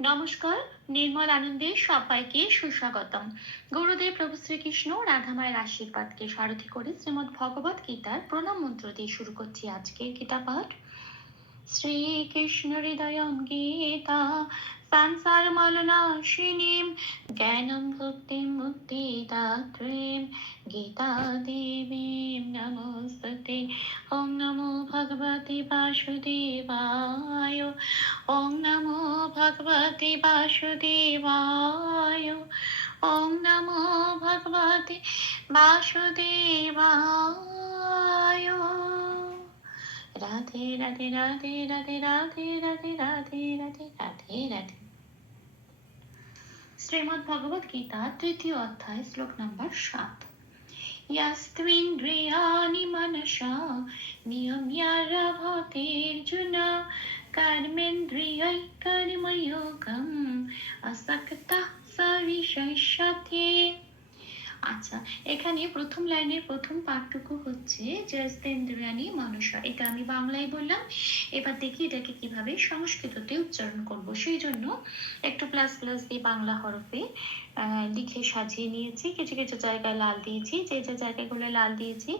নমস্কার, নির্মল আনন্দে সবাইকে সুস্বাগতম। গুরুদেব প্রভু শ্রীকৃষ্ণ রাধামায়ের আশীর্বাদকে সারথি করে শ্রীমদ্ ভগবত গীতার প্রণাম মন্ত্র দিয়ে শুরু করছি আজকের গীতা পাঠ श्रीकृष्णहृदयं गीता संसारमलनाशिनीं ज्ञानं भुक्तिं मुक्तिदात्रीं गीतादेवीं नमोस्तुते ॐ नमो भगवति वासुदेवाय ॐ नमो भगवति वासुदेवाय ॐ नमो भगवति वासुदेवाय রাধে রাধে রাধে রাধে রাধে রাধে রাধে রাধে রাধে রাধে শ্রীমদ ভগবত গীতা তৃতীয় অধ্যায় শ্লোক নাম্বার সাত ইয়াস্ত্বিন্দ্রিয়ানি মনসা নিয়ম্যারভতের্জুন কর্মেন্দ্রিয়ৈ কর্মযোগম অসক্তঃ সবিষয়সতে আচ্ছা এখানে প্রথম লাইনের প্রথম পাঠটুকু হচ্ছে জয়স্তেন্দ্রিয়ানি মানুষা এটা আমি বাংলায় বললাম। এবার দেখি এটাকে কীভাবে সংস্কৃততে উচ্চারণ করব। সেই জন্য একটু প্লাস প্লাস দিয়ে বাংলা হরফে লিখে সাজিয়ে নিয়েছি। কিছু কিছু জায়গায় লাল দিয়েছি। যে যে জায়গাগুলো লাল দিয়েছি,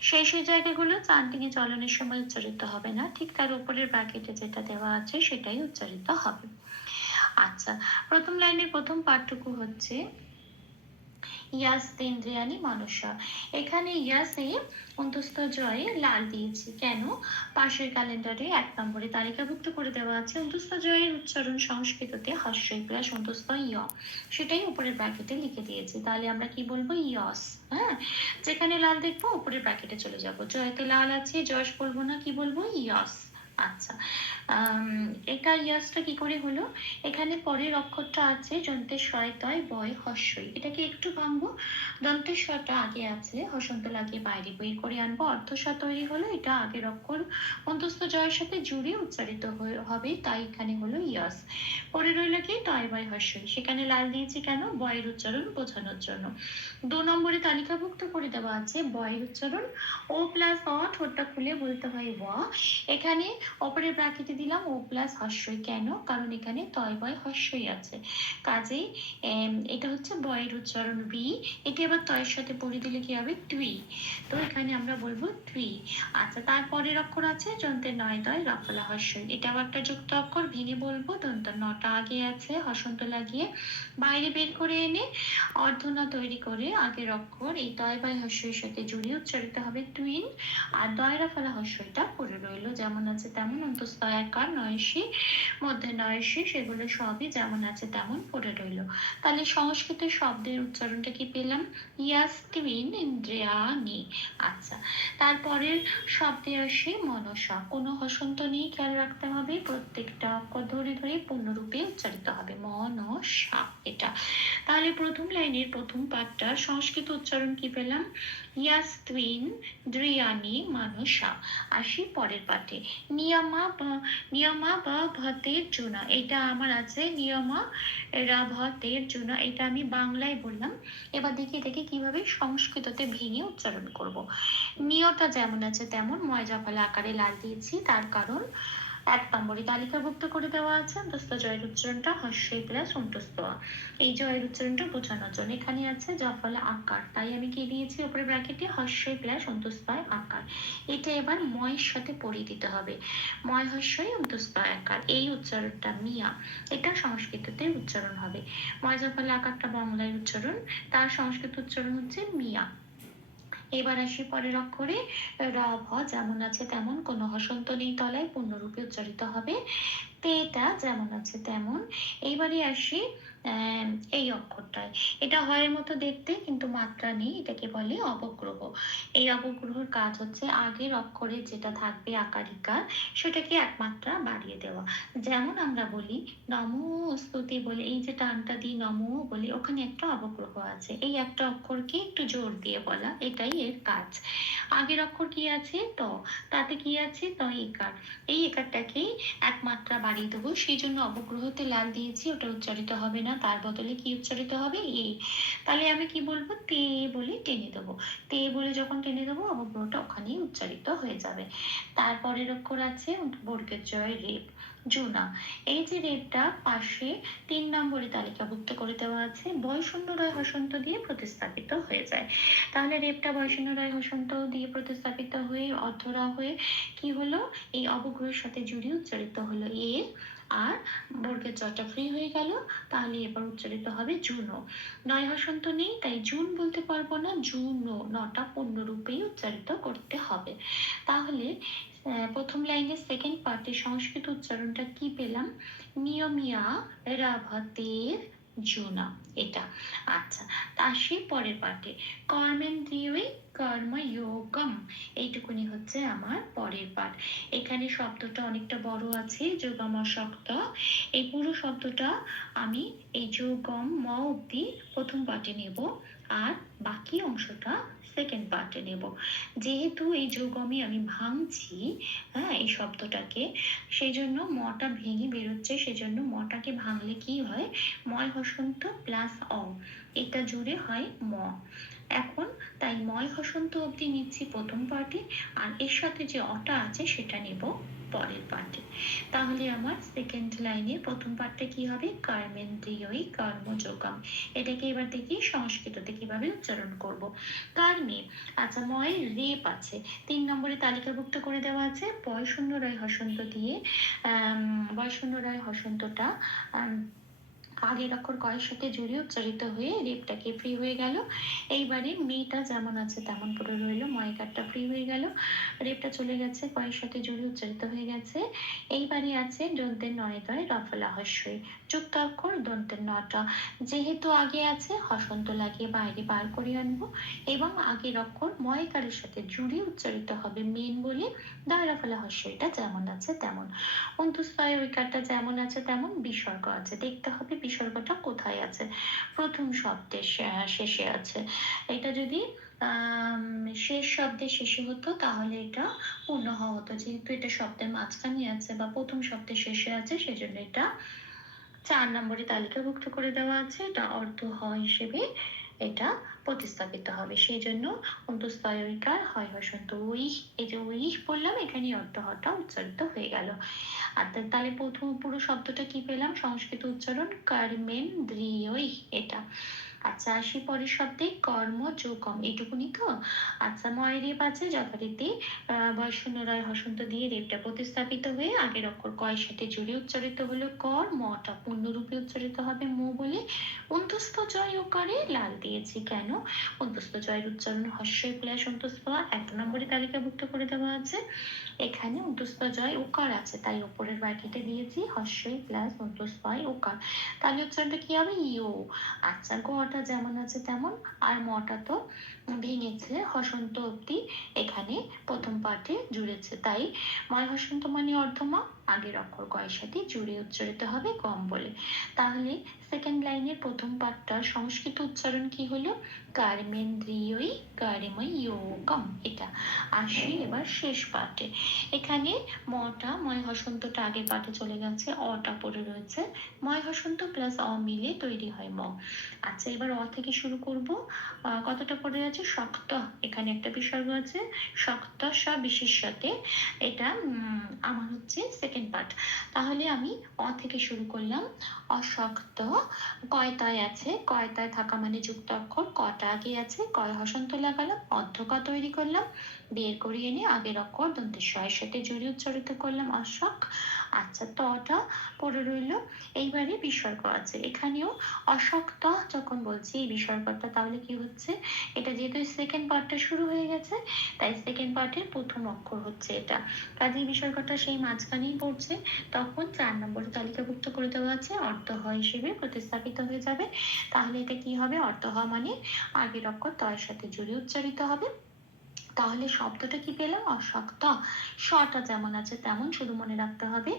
সেই সেই জায়গাগুলো চান্টিংয়ে চলনের সময় উচ্চারিত হবে না। ঠিক তার উপরের ব্র্যাকেটে যেটা দেওয়া আছে, সেটাই উচ্চারিত হবে। আচ্ছা প্রথম লাইনের প্রথম পাঠটুকু হচ্ছে ইয়াস তেন্দ্রিয়ানি মানুষা এখানে ইয়াসে অন্তস্থ জয়ে লাল দিয়েছি। কেন? পাশের ক্যালেন্ডারে এক নম্বরে তালিকাভুক্ত করে দেওয়া আছে, অন্তস্থ জয়ের উচ্চারণ সংস্কৃততে হস্যই প্লাস অন্তস্থ ইয়। সেটাই উপরের ব্র্যাকেটে লিখে দিয়েছি। তাহলে আমরা কি বলব? ইয়স হ্যাঁ? যেখানে লাল দেখব, উপরের ব্র্যাকেটে চলে যাব। জয়তে লাল আছে, যশ বলব না, কি বলব? ইয়স। আচ্ছা। এটা ইয়াসটা কি করে হলো? এখানে পরের অক্ষরটা আছে যন্ত্রের শয় তয় বয় হস্যই। এটাকে একটু ভাঙবো। দন্তের স্বরটা আগে আছে, হসন্ত লাগিয়ে বাইরে বের করে আনব। অর্থস্বর তৈরি হলো, এটা আগের অক্ষর। অন্তস্থ জয়ের সাথে জুড়ে উচ্চারিত হবে, তাই এখানে হলো ইয়াস। পরে রইল কি? তয় বয় হস্যই। সেখানে লাল দিয়েছি কেন? বয়ের উচ্চারণ বোঝানোর জন্য। দু নম্বরে তালিকাভুক্ত করে দেওয়া আছে, বয়ের উচ্চারণ। ও প্লাস অ ঠোঁটটা খুলে বলতে হয় ওয়া এখানে অপরের ব্রাকেটে দিলাম, ও প্লাস হস্যই কেন? কারণ এখানে তয় বয় হস্যই আছে। কাজেই এটা হচ্ছে বয়ের উচ্চারণ বি এটি আবার তয়ের সাথে পড়ে দিলে কি হবে? টুই তো এখানে আমরা বলব টুই আচ্ছা তারপরের অক্ষর আছে, যন্ত্রের নয় দয়, রফলা হস্যই এটা আবার একটা যুক্ত অক্ষর, ভেঙে বলব, দন্ত নটা আগে আছে, হসন্ত লাগিয়ে বাইরে বের করে এনে অর্ধনা তৈরি করে আগের অক্ষর, এই তয় বয় হস্যের সাথে জুড়ে উচ্চারিত হবে টুইন আর দয় রফলা হস্যইটা পড়ে রইল, যেমন আছে তেমন অন্তস্থ একার নয়সী মধ্যে নয়সী সেগুলো সবই যেমন আছে তেমন পড়ে রইল। তাহলে সংস্কৃত শব্দের উচ্চারণটা কি পেলাম? ইয়াস্তিন ইন্দ্রিয়ানি আচ্ছা তারপরের শব্দে আসে মনসা। কোনো হসন্ত নেই, খেয়াল রাখতে হবে। প্রত্যেকটা অক্ষর ধরে ধরে পূর্ণরূপে উচ্চারিত হবে। মনসা এটা। তাহলে প্রথম লাইনের প্রথম পাঠটা সংস্কৃত উচ্চারণ কি পেলাম? ইয়াস্তুইন দ্রিয়ানি মানুষা। আসি পরের পাঠে। নিয়মা নিয়মা বা, ভতের জন্য। এটা আমার আছে, নিয়মা রাভতের জন্য। এটা আমি বাংলায় বললাম। এবার দেখি এটাকে কীভাবে সংস্কৃততে ভেঙে উচ্চারণ করব। নিয়টা যেমন আছে তেমন ময়জা ফলে আকারে লাল দিয়েছি। তার কারণ এক নম্বরে তালিকাভুক্ত করে দেওয়া আছে অন্তস্থ জয়ের উচ্চারণটা হস্যই প্লাস অন্তস্থ আ। এই জয়ের উচ্চারণটা বোঝানোর জন্য এখানে আছে জফলা আকার। তাই আমি কি দিয়েছি? উপরে ব্র্যাকেটে হস্যই প্লাস অন্তস্থয় আকার। এটা এবার ময়ের সাথে পড়িয়ে দিতে হবে। ময় হস্যই অন্তস্থয় আকার। এই উচ্চারণটা মিয়া। এটা সংস্কৃততে উচ্চারণ হবে। ময় জফলা আকারটা বাংলায় উচ্চারণ, তার সংস্কৃত উচ্চারণ হচ্ছে মিয়া। এবার আসি পরের অক্ষরে। র, ভ যেমন আছে তেমন, কোনো হসন্ত নেই তলায়, পূর্ণরূপে উচ্চারিত হবে। তেটা যেমন আছে তেমন। এইবারে আসি এই অক্ষরটায়। এটা হয়ের মতো দেখতে, কিন্তু মাত্রা নেই, এটাকে বলে অবগ্রহ। এই অবগ্রহর কাজ হচ্ছে আগের অক্ষরে যেটা থাকবে আকারিকার সেটাকে এক মাত্রা বাড়িয়ে দেওয়া। যেমন আমরা বলি, নমো স্তুতি বলে, এই যে টানটা দিই নমো বলি, ওখানে একটা অবগ্রহ আছে। এই একটা অক্ষরকে একটু জোর দিয়ে বলা, এটাই এর কাজ। আগের অক্ষর কি আছে? ত তাতে কি আছে? ত একার। এই একারটাকেই এক মাত্রা বাড়িয়ে দেবো সেই জন্য অবগ্রহতে লাল দিয়েছি, ওটা উচ্চারিত হবে না না তার বদলে কি উচ্চারিত হবে? এ। তাহলে আমি কি বলব? তে বলে টেনে দেবো। তে বলে যখন টেনে দেবো অবগ্রহটা ওখানেই উচ্চারিত হয়ে যাবে। তারপরের অক্ষর আছে বর্গের জয় রেপ। জুনা। এই যে রেপটা পাশে তিন নম্বরে তালিকাভুক্ত করে দেওয়া আছে বয়শূন্য রয় হসন্ত দিয়ে প্রতিস্থাপিত হয়ে যায়। তাহলে রেপটা বয়শূন্য রয় হসন্ত দিয়ে প্রতিস্থাপিত হয়ে অর্ধরা হয়ে কি হলো? এই অবগ্রহের সাথে জুড়ে উচ্চারিত হলো এ, আর বর্গের জয়টা ফ্রি হয়ে গেল, তাহলে এবার উচ্চারিত হবে জুনো। নয় হসন্ত নেই, তাই জুন বলতে পারব না, জুনো, নটা পূর্ণরূপেই উচ্চারিত করতে হবে। তাহলে প্রথম লাইনের সেকেন্ড পার্টে সংস্কৃত উচ্চারণটা কি পেলাম? নিয়মিয়া রাভাতের জুনা, এটা। আচ্ছা আসি পরের পার্টে কর্মেন্দ্রিয় কর্মযোগম এইটুকুনি হচ্ছে আমার পরের পাঠ এখানে শব্দটা অনেকটা বড় আছে, যোগম শব্দ এই পুরো শব্দটা আমি এই যোগম ম অব্দি প্রথম পার্টে নেব। আর বাকি অংশটা সেকেন্ড পার্টে নেব। যেহেতু এই যোগমে আমি ভাঙছি হ্যাঁ এই শব্দটাকে সেই জন্য মটা ভেঙে বেরোচ্ছে, সেজন্য মটাকে ভাঙলে কি হয়? ময় হসন্ত প্লাস অ। এটা জুড়ে হয় ম। এখন তাই ময় হসন্ত অবধি নিচ্ছি প্রথম পার্টে আর এর সাথে যে অটা আছে, সেটা নেব। পরের পার্টে তাহলে আমার সেকেন্ড লাইনে প্রথম পার্টটা কি হবে? কর্মেন্দ্রিয়ই কর্মযোগম। এটাকে এবার দেখি সংস্কৃততে কীভাবে উচ্চারণ করব। কর্মে আচ্ছা ময় রেপ আছে। তিন নম্বরে তালিকাভুক্ত করে দেওয়া আছে বয় শূন্য রায় হসন্ত দিয়ে আহ বয় শূন্য রায় হসন্তটা আগের অক্ষর কয়ের সাথে জুড়ে উচ্চারিত হয়ে রেপটাকে ফ্রি হয়ে গেল? এইবারে মেয়েটা যেমন আছে তেমন করে রইল ময়কারটা ফ্রি হয়ে গেল। রেপটা চলে গেছে, কয়ের সাথে জুড়ে উচ্চারিত হয়ে গেছে। এইবারে আছে দন্তের নয় দয় রফলা হস্যই। যুক্ত অক্ষর দন্তের নটা যেহেতু আগে আছে, হসন্ত লাগিয়ে বাইরে বার করে আনব এবং আগের অক্ষর ময়কারের সাথে জুড়ে উচ্চারিত হবে মেন বলে। দয় রফলা হস্যইটা যেমন আছে তেমন। অন্তুস্তয় ঐকারটা যেমন আছে তেমন বিসর্গ আছে। দেখতে হবে বিসর্গটা কোথায় আছে। প্রথম শব্দের শেষে আছে। এটা যদি শেষ শব্দের শেষে হতো তাহলে এটা পূর্ণ হওয়া হতো। যেহেতু এটা শব্দের মাঝখানে আছে বা প্রথম শব্দের শেষে আছে, সেজন্য এটা চার নম্বরে তালিকাভুক্ত করে দেওয়া আছে। এটা অর্থ হ হিসেবে এটা প্রতিস্থাপিত হবে। সেই জন্য অন্তস্থায়িকার হয় হসন্ত উইহ এই যে উইহ বললাম এখানে অর্থ হটা উচ্চারিত হয়ে গেল। আর তাহলে প্রথম পুরো শব্দটা কি পেলাম? সংস্কৃত উচ্চারণ কর্মেন্দ্রিয়ই এটা। আচ্ছা আসি পরের শব্দে কর্ম যোগম এটুকুনি তো? আচ্ছা ময় রেপ আছে যথারীতি বয়শূন্য রায় হসন্ত দিয়ে রেপটা প্রতিস্থাপিত হয়ে আগের অক্ষর কয়ের সাথে জুড়ে উচ্চারিত হলো কর মটা পূর্ণরূপে উচ্চারিত হবে মো বলে। অন্তস্থ জয় ও করে লাল দিয়েছি কেন? অন্তস্থ জয়ের উচ্চারণ হস্যই প্লাস অন্তস্থ, এক নম্বরে তালিকাভুক্ত করে দেওয়া আছে। এখানে অন্তস্থ জয় ওকার আছে, তাই ওপরের ব্র্যাকেটে দিয়েছি হস্যই প্লাস অন্তস্থ ওকার তাহলে উচ্চারণটা কি হবে? ইউ। আচ্ছা গটা যেমন আছে তেমন, আর মটা তো ভেঙেছে, হসন্ত অব্দি এখানে প্রথম পার্টে জুড়েছে। তাই ময় হসন্ত মানে অর্ধমা, আগের অক্ষর কয়ের সাথে জুড়ে উচ্চারিত হবে কম বলে তাহলে সেকেন্ড লাইনের প্রথম পার্টটার সংস্কৃত উচ্চারণ কি হলো? কার্মেন্দ্রিয়ই কার্ময় এটা। আসি এবার শেষ পার্টে এখানে মটা ময় হসন্তটা আগের পার্টে চলে গেছে, অটা পড়ে রয়েছে। ময় হসন্ত প্লাস অ মিলে তৈরি হয় ম। আচ্ছা এবার অ থেকে শুরু করব। কতটা পড়ে আছে? শক্ত, এখানে একটা বিসর্গ আছে। শক্ত স বিশেষ সাথে এটা আমার হচ্ছে সেকেন্ড পার্ট তাহলে আমি অ থেকে শুরু করলাম। অশক্ত কয়তায় আছে? কয়তায় থাকা মানে যুক্ত অক্ষর, কটা আগে আছে? কয় হসন্ত লাগালাম? অর্ধক তৈরি করলাম। বের করিয়ে এনে আগের অক্ষর দন্তেশ্বরের সাথে জুড়ে উচ্চারিত করলাম অশক। আচ্ছা তটা পড়ে রইল, এইবারে বিসর্গ আছে। এখানেও অশক্ত, যখন বলছি এই বিসর্গটা, তাহলে কি হচ্ছে? এটা যেহেতু সেকেন্ড পার্টটা শুরু হয়ে গেছে, তাই সেকেন্ড পার্টের প্রথম অক্ষর হচ্ছে এটা। কাজে বিসর্গটা সেই মাঝখানেই পড়ছে, তখন চার নম্বরে তালিকাভুক্ত করে দেওয়া আছে অর্থ হ হিসেবে প্রতিস্থাপিত হয়ে যাবে। তাহলে এটা কি হবে? অর্থ হ মানে আগের অক্ষর তয়ের সাথে জুড়ে উচ্চারিত হবে। তাহলে শব্দটা কি পেলাম? অশক্ত। শটা যেমন আছে তেমন শুধু মনে রাখতে হবে।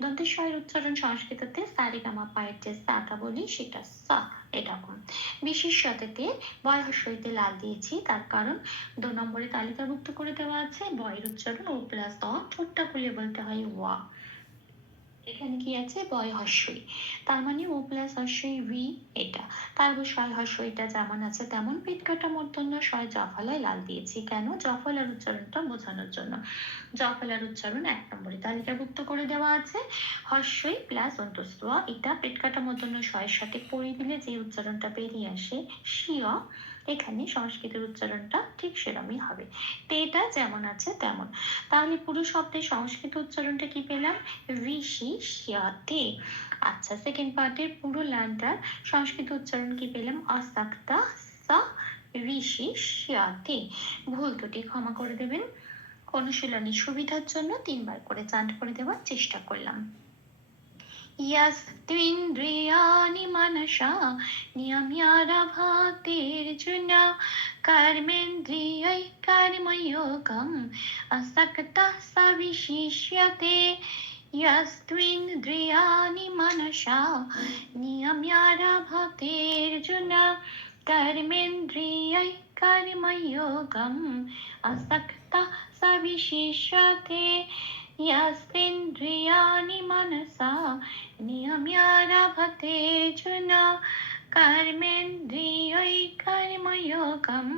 দন্তের স্বয়ের উচ্চারণ সংস্কৃততে সারিগামা পায়ের যে সাটা বলি, সেটা সা এরকম বিশেষ শতেতে বয়স হইতে লাল দিয়েছি, তার কারণ দু নম্বরে তালিকাভুক্ত করে দেওয়া আছে। বয়ের উচ্চারণ ও প্লাস অ ঠোঁটটা খুলে বলতে হয় ওয়া এখানে কি আছে? বয় হস্যই তার মানে ও প্লাস হস্যই ভি এটা। তারপর শয় হস্যইটা যেমন আছে তেমন পিট কাটা মূর্ধন্য শয় জফলায় লাল দিয়েছি। কেন? জফলার উচ্চারণটা বোঝানোর জন্য। জফলার উচ্চারণ এক নম্বরে তালিকাভুক্ত করে দেওয়া আছে। হস্যই প্লাস অন্তস্থ। এটা পেট কাটা মূর্ধন্য শয়ের সাথে পড়ে দিলে যে উচ্চারণটা বেরিয়ে আসে শিয় এখানে সংস্কৃতের উচ্চারণটা ঠিক সেরমই হবে। তেটা যেমন আছে তেমন। তাহলে পুরো শব্দের সংস্কৃত উচ্চারণটা কি পেলাম? ঋষিয়াতে আচ্ছা সেকেন্ড পার্টের পুরো লাইনটার সংস্কৃত উচ্চারণ কি পেলাম? অসাক্তা সা ঋষিয়াতে ভুল দুটি ক্ষমা করে দেবেন। অনুশীলনী সুবিধার জন্য তিনবার করে চান্ট করে দেওয়ার চেষ্টা করলাম। ইয়াস্তিন্দ্রিয়ানি মানসা নিয়ম্যারভা नियम्यारभातेर्जुना कर्मेन्द्रियैः कर्मयोगम् असक्तः स विशिष्यते यस्त्विन्द्रियाणि मनसा नियम्यारभतेर्जुना कर्मेन्द्रियैः कर्मयोगम् असक्तः स विशिष्यते यस्तेन्द्रियाणि मनसा नियम्यारभतेऽर्जुन कर्मेन्द्रियै कर्मयोगम्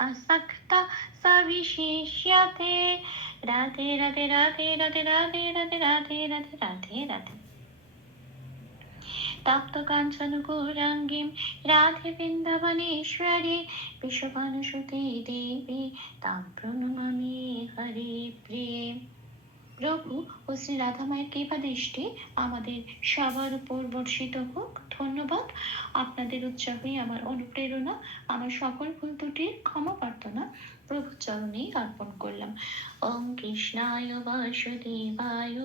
असक्तः स विशिष्यते राधे राधे राधे राधे राधे राधे राधे राधे राधे राधे তপ্ত কাঞ্চন গৌরাঙ্গীম রাধে বৃন্দাবনেশ্বরী বিশ্বভানুসুতে দেবী তাম প্রণমামি হরে প্রিয়ে প্রভু ও শ্রী রাধা মায়ের কৃপা দৃষ্টি আমাদের সবার উপর বর্ষিত হোক। ধন্যবাদ। আপনাদের উৎসাহই আমার অনুপ্রেরণা, আমার সকল ভুল ত্রুটির ক্ষমা প্রার্থনা প্রভু চরণেই অর্পণ করলাম। ওম কৃষ্ণায় বাসুদেবায়,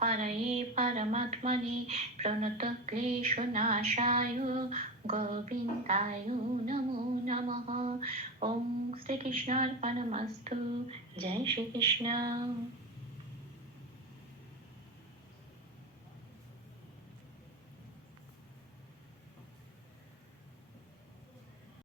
হরয়ে পরমাত্মনে প্রণত ক্লেশ নাশায় গোবিন্দায় নমো নমঃ। ওম শ্রীকৃষ্ণার্পণমস্তু। জয় শ্রীকৃষ্ণ।